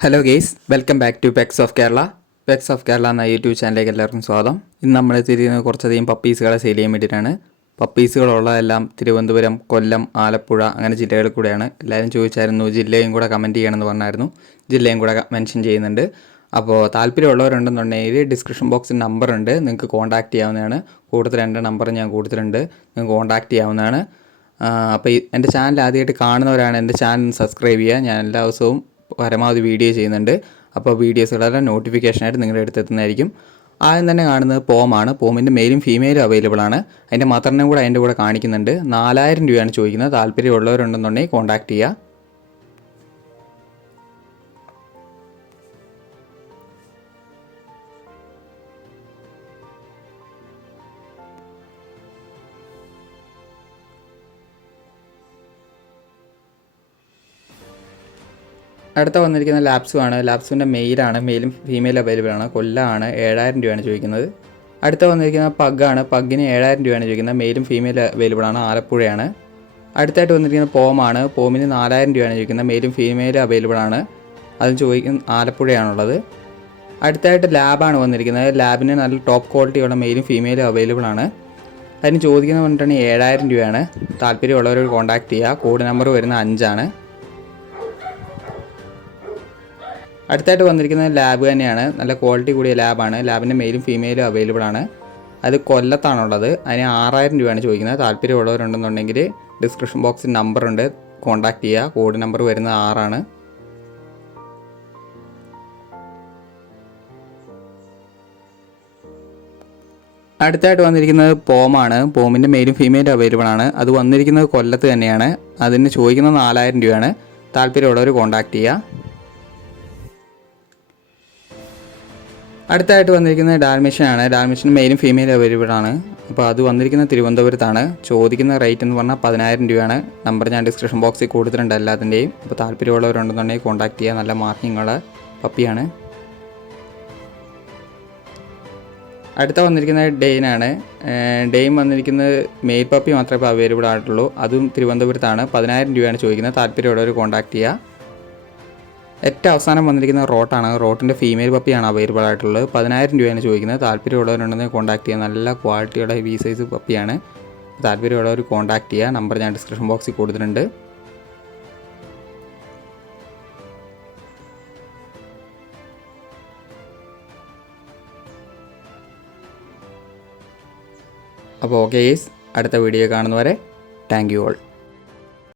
Hello guys, welcome back to peaks of Kerala. Peaks of Kerala എന്ന YouTube ചാനലിലേക്ക് എല്ലാവർക്കും സ്വാഗതം. ഇന്ന് നമ്മൾ തിരിയുന്നത് കുറച്ചധികം പപ്പീസുകളെ സെയിൽ ചെയ്യാൻ വേണ്ടിയിട്ടാണ്. പപ്പീസുകളുള്ളതെല്ലാം തിരുവനന്തപുരം, കൊല്ലം, ആലപ്പുഴ അങ്ങനെ ജില്ലകളിൽ കൂടെയാണ്. എല്ലാവരും ചോദിച്ചായിരുന്നു ജില്ലയും കൂടെ കമൻറ്റ് ചെയ്യണമെന്ന് പറഞ്ഞായിരുന്നു. ജില്ലയും കൂടെ മെൻഷൻ ചെയ്യുന്നുണ്ട്. അപ്പോൾ താല്പര്യമുള്ളവരുണ്ടെന്നുണ്ടെങ്കിൽ ഡിസ്ക്രിപ്ഷൻ ബോക്സിൽ നമ്പർ ഉണ്ട്, നിങ്ങൾക്ക് കോൺടാക്റ്റ് ചെയ്യാവുന്നതാണ്. കൂടുതൽ രണ്ട് നമ്പർ ഞാൻ കൊടുത്തിട്ടുണ്ട്, നിങ്ങൾക്ക് കോൺടാക്റ്റ് ചെയ്യാവുന്നതാണ്. അപ്പോൾ എൻ്റെ ചാനൽ ആദ്യമായിട്ട് കാണുന്നവരാണ് എൻ്റെ ചാനൽ സബ്സ്ക്രൈബ് ചെയ്യുക. ഞാൻ എല്ലാ ദിവസവും പരമാവധി വീഡിയോ ചെയ്യുന്നുണ്ട്. അപ്പോൾ വീഡിയോസുകളെല്ലാം നോട്ടിഫിക്കേഷനായിട്ട് നിങ്ങളുടെ അടുത്തെത്തുന്നതായിരിക്കും. ആദ്യം തന്നെ കാണുന്നത് പോമാണ്. പോമിൻ്റെ മെയിലും ഫീമെയിലും അവൈലബിൾ ആണ്. അതിൻ്റെ മദറിനും കൂടെ അതിൻ്റെ കൂടെ കാണിക്കുന്നുണ്ട്. 4000 രൂപയാണ് ചോദിക്കുന്നത്. താല്പര്യമുള്ളവരുണ്ടെന്നുണ്ടെങ്കിൽ കോൺടാക്റ്റ് ചെയ്യുക. അടുത്ത വന്നിരിക്കുന്ന ലാപ്സുമാണ്. ലാപ്സിൻ്റെ മെയിലാണ്. മെയിലും ഫീമെയിലും അവൈലബിൾ ആണ്. കൊല്ലമാണ്. 7000 രൂപയാണ് ചോദിക്കുന്നത്. അടുത്ത വന്നിരിക്കുന്ന പഗ്ഗാണ്. പഗ്ഗിന് 7000 രൂപയാണ് ചോദിക്കുന്നത്. മെയിലും ഫീമെയിലും അവൈലബിൾ ആണ്. ആലപ്പുഴയാണ്. അടുത്തായിട്ട് വന്നിരിക്കുന്ന പോമാണ്. പോമിന് 4000 രൂപയാണ് ചോദിക്കുന്നത്. മെയിലും ഫീമെയിലും അവൈലബിൾ ആണ്. അത് ചോദിക്കുന്ന ആലപ്പുഴയാണുള്ളത്. അടുത്തായിട്ട് ലാബാണ് വന്നിരിക്കുന്നത്. ലാബിന് നല്ല ടോപ്പ് ക്വാളിറ്റിയുള്ള മെയിലും ഫീമെയിലും അവൈലബിൾ ആണ്. അതിന് ചോദിക്കുന്നത് പറഞ്ഞിട്ടുണ്ടെങ്കിൽ 7000 രൂപയാണ്. താല്പര്യമുള്ളവർ കോൺടാക്റ്റ് ചെയ്യുക. കോഡ് നമ്പർ വരുന്ന 5 ആണ്. അടുത്തായിട്ട് വന്നിരിക്കുന്നത് ലാബ് തന്നെയാണ്. നല്ല ക്വാളിറ്റി കൂടിയ ലാബാണ്. ലാബിൻ്റെ മെയിലും ഫീമെയിലും അവൈലബിൾ ആണ്. അത് കൊല്ലത്താണുള്ളത്. അതിന് 6000 രൂപയാണ് ചോദിക്കുന്നത്. താല്പര്യമുള്ളവരുണ്ടെന്നുണ്ടെങ്കിൽ ഡിസ്ക്രിപ്ഷൻ ബോക്സിൽ നമ്പറുണ്ട്, കോൺടാക്റ്റ് ചെയ്യുക. കോഡ് നമ്പർ വരുന്നത് 6 ആണ്. അടുത്തായിട്ട് വന്നിരിക്കുന്നത് പോമാണ്. പോമിൻ്റെ മെയിലും ഫീമെയിലും അവൈലബിൾ ആണ്. അത് വന്നിരിക്കുന്നത് കൊല്ലത്ത് തന്നെയാണ്. അതിന് ചോദിക്കുന്നത് 4000 രൂപയാണ്. താല്പര്യമുള്ളവർ കോൺടാക്റ്റ് ചെയ്യുക. അടുത്തായിട്ട് വന്നിരിക്കുന്നത് ഡാൽമേഷ്യനാണ്. ഡാൽമേഷ്യൻ മെയിലും ഫീമെയിലും അവൈലബിൾ ആണ്. അപ്പോൾ അത് വന്നിരിക്കുന്നത് തിരുവനന്തപുരത്താണ്. ചോദിക്കുന്ന റേറ്റ് എന്ന് പറഞ്ഞാൽ 10000 രൂപയാണ്. നമ്പർ ഞാൻ ഡിസ്ക്രിപ്ഷൻ ബോക്സിൽ കൊടുത്തിട്ടുണ്ട് എല്ലാത്തിൻ്റെയും. അപ്പോൾ താല്പര്യമുള്ളവരുണ്ടെന്നുണ്ടെങ്കിൽ കോൺടാക്റ്റ് ചെയ്യുക. നല്ല മാർക്കിങ്ങുള്ള പപ്പിയാണ്. അടുത്ത വന്നിരിക്കുന്നത് ഡെയിനാണ്. ഡെയിൻ വന്നിരിക്കുന്നത് മെയിൽ പപ്പി മാത്രമേ ഇപ്പോൾ അവൈലബിൾ ആയിട്ടുള്ളൂ. അതും തിരുവനന്തപുരത്താണ്. 10000 രൂപയാണ് ചോദിക്കുന്നത്. താല്പര്യമുള്ളവർ കോൺടാക്റ്റ് ചെയ്യുക. ഏറ്റവും അവസാനം വന്നിരിക്കുന്ന റോട്ടാണ്. റോട്ടിൻ്റെ ഫീമെയിൽ പപ്പിയാണ് അവൈലബിൾ ആയിട്ടുള്ളത്. 10000 രൂപയാണ് ചോദിക്കുന്നത്. താല്പര്യമുള്ളവരുണ്ടെങ്കിൽ കോൺടാക്ട് ചെയ്യുക. നല്ല ക്വാളിറ്റിയുള്ള ഹെവി സൈസ് പപ്പിയാണ്. താല്പര്യമുള്ളവർ കോൺടാക്ട് ചെയ്യുക. നമ്പർ ഞാൻ ഡിസ്ക്രിപ്ഷൻ ബോക്സിൽ കൊടുത്തിട്ടുണ്ട്. അപ്പോൾ ഓക്കെ ഗൈസ്, അടുത്ത വീഡിയോ കാണുന്നവരെ താങ്ക് യു ഓൾ.